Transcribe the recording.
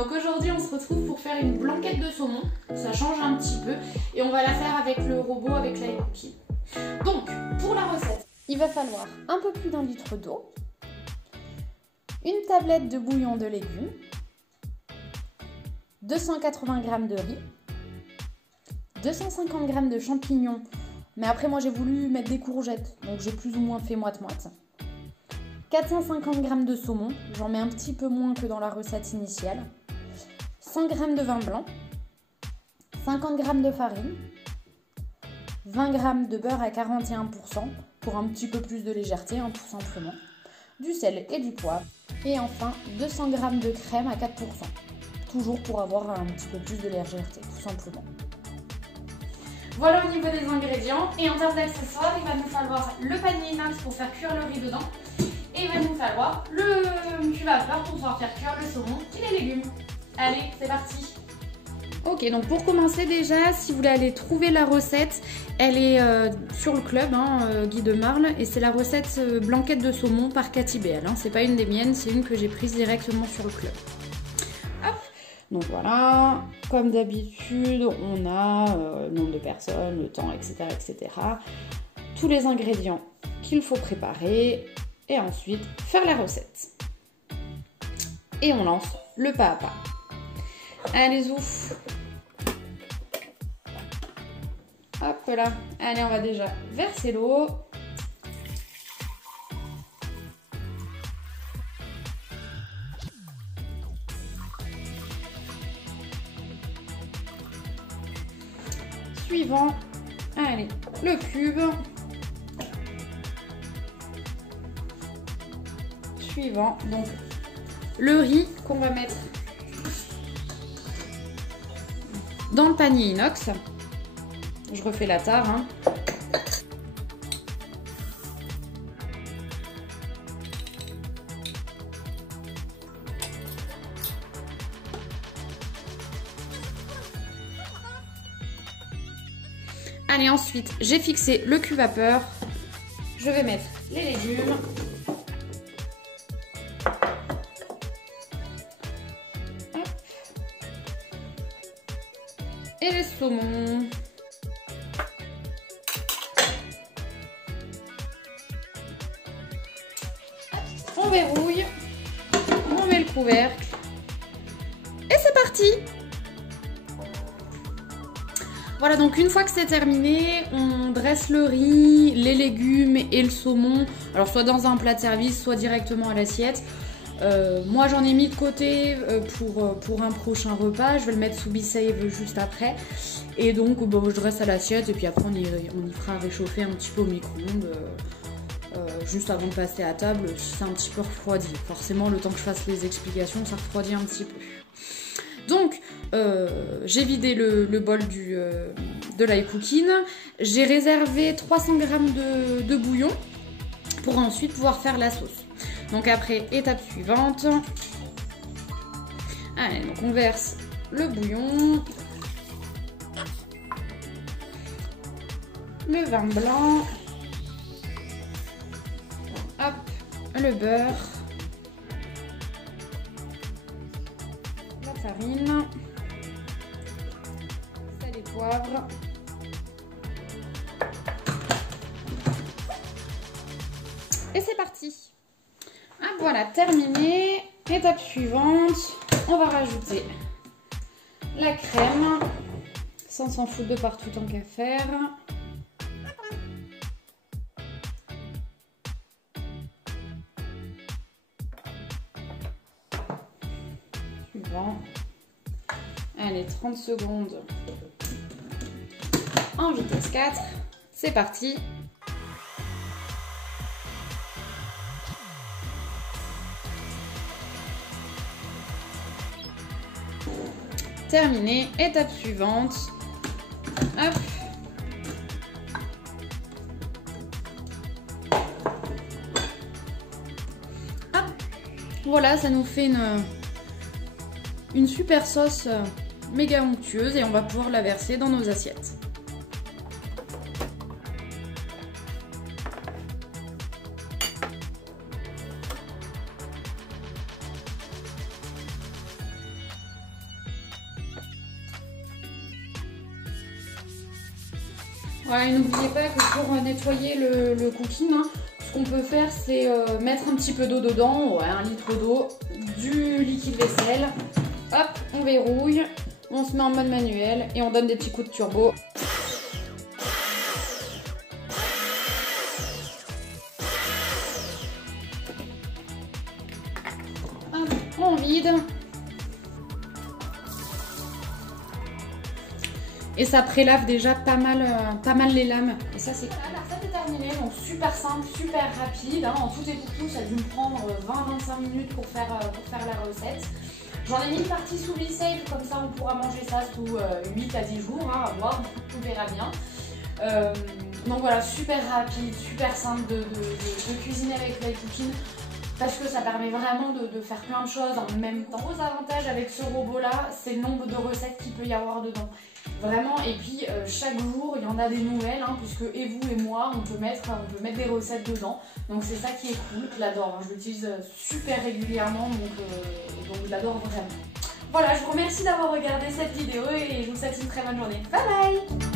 Donc aujourd'hui on se retrouve pour faire une blanquette de saumon, ça change un petit peu et on va la faire avec le robot, avec l'iCooking. Donc pour la recette, il va falloir un peu plus d'1 litre d'eau, une tablette de bouillon de légumes, 280 g de riz, 250 g de champignons, mais après moi j'ai voulu mettre des courgettes, donc j'ai plus ou moins fait moite-moite. 450 g de saumon, j'en mets un petit peu moins que dans la recette initiale. 100 g de vin blanc, 50 g de farine, 20 g de beurre à 41% pour un petit peu plus de légèreté, hein, tout simplement. Du sel et du poivre. Et enfin 200 g de crème à 4%. Toujours pour avoir un petit peu plus de légèreté, tout simplement. Voilà au niveau des ingrédients. Et en termes d'accessoires, il va nous falloir le panier inox pour faire cuire le riz dedans. Et il va nous falloir le cuve-vapeur pour pouvoir faire cuire le saumon et les légumes. Allez, c'est parti! Ok, donc pour commencer déjà, si vous voulez aller trouver la recette, elle est sur le club, Guy de Marle, et c'est la recette blanquette de saumon par Cathy BL. Hein. C'est pas une des miennes, c'est une que j'ai prise directement sur le club. Hop. Donc voilà, comme d'habitude, on a le nombre de personnes, le temps, etc., etc. Tous les ingrédients qu'il faut préparer et ensuite faire la recette. Et on lance le pas à pas. Allez, ouf. Hop là. Allez, on va déjà verser l'eau. Suivant. Allez, le cube. Suivant. Donc, le riz qu'on va mettre dans le panier inox. Je refais la tare. Hein. Allez, ensuite, j'ai fixé le cuve-vapeur. Je vais mettre les légumes. Et les saumons. On verrouille. On met le couvercle. Et c'est parti! Voilà, donc une fois que c'est terminé, on dresse le riz, les légumes et le saumon. Alors soit dans un plat de service, soit directement à l'assiette. Moi j'en ai mis de côté pour un prochain repas, je vais le mettre sous B-Save juste après. Et donc bon, je dresse à l'assiette et puis après on y fera réchauffer un petit peu au micro-ondes juste avant de passer à table si c'est un petit peu refroidi. Forcément le temps que je fasse les explications ça refroidit un petit peu. Donc j'ai vidé le bol de l'iCooking, j'ai réservé 300 g de bouillon pour ensuite pouvoir faire la sauce. Donc après, étape suivante. Allez, donc on verse le bouillon. Le vin blanc. Hop, le beurre. La farine. Sel et poivre. Et c'est parti! Ah, voilà, terminé. Étape suivante, on va rajouter la crème, sans s'en foutre de partout tant qu'à faire. Suivant. Allez, 30 secondes en vitesse 4. C'est parti. Terminé, étape suivante. Hop. Hop. Voilà, ça nous fait une super sauce méga onctueuse et on va pouvoir la verser dans nos assiettes. Voilà, et n'oubliez pas que pour nettoyer le cooking, hein, ce qu'on peut faire, c'est mettre un petit peu d'eau dedans, ouais, 1 litre d'eau, du liquide vaisselle. Hop, on verrouille, on se met en mode manuel et on donne des petits coups de turbo. Hop, on vide. Et ça prélave déjà pas mal les lames. Et ça c'est cool. La recette est terminée, donc super simple, super rapide. Hein. En tout et pour tout, ça a dû me prendre 20-25 minutes pour faire la recette. J'en ai mis une partie sous vide-safe, comme ça on pourra manger ça sous 8 à 10 jours, hein, à voir, tout verra bien. Donc voilà, super rapide, super simple de cuisiner avec Fly Cooking. Parce que ça permet vraiment de faire plein de choses en même temps. Gros avantage avec ce robot-là, c'est le nombre de recettes qu'il peut y avoir dedans. Vraiment, et puis chaque jour, il y en a des nouvelles, hein, puisque et vous et moi, on peut mettre des recettes dedans. Donc c'est ça qui est cool, je l'adore, hein, je l'utilise super régulièrement, donc je l'adore vraiment. Voilà, je vous remercie d'avoir regardé cette vidéo et je vous souhaite une très bonne journée. Bye bye!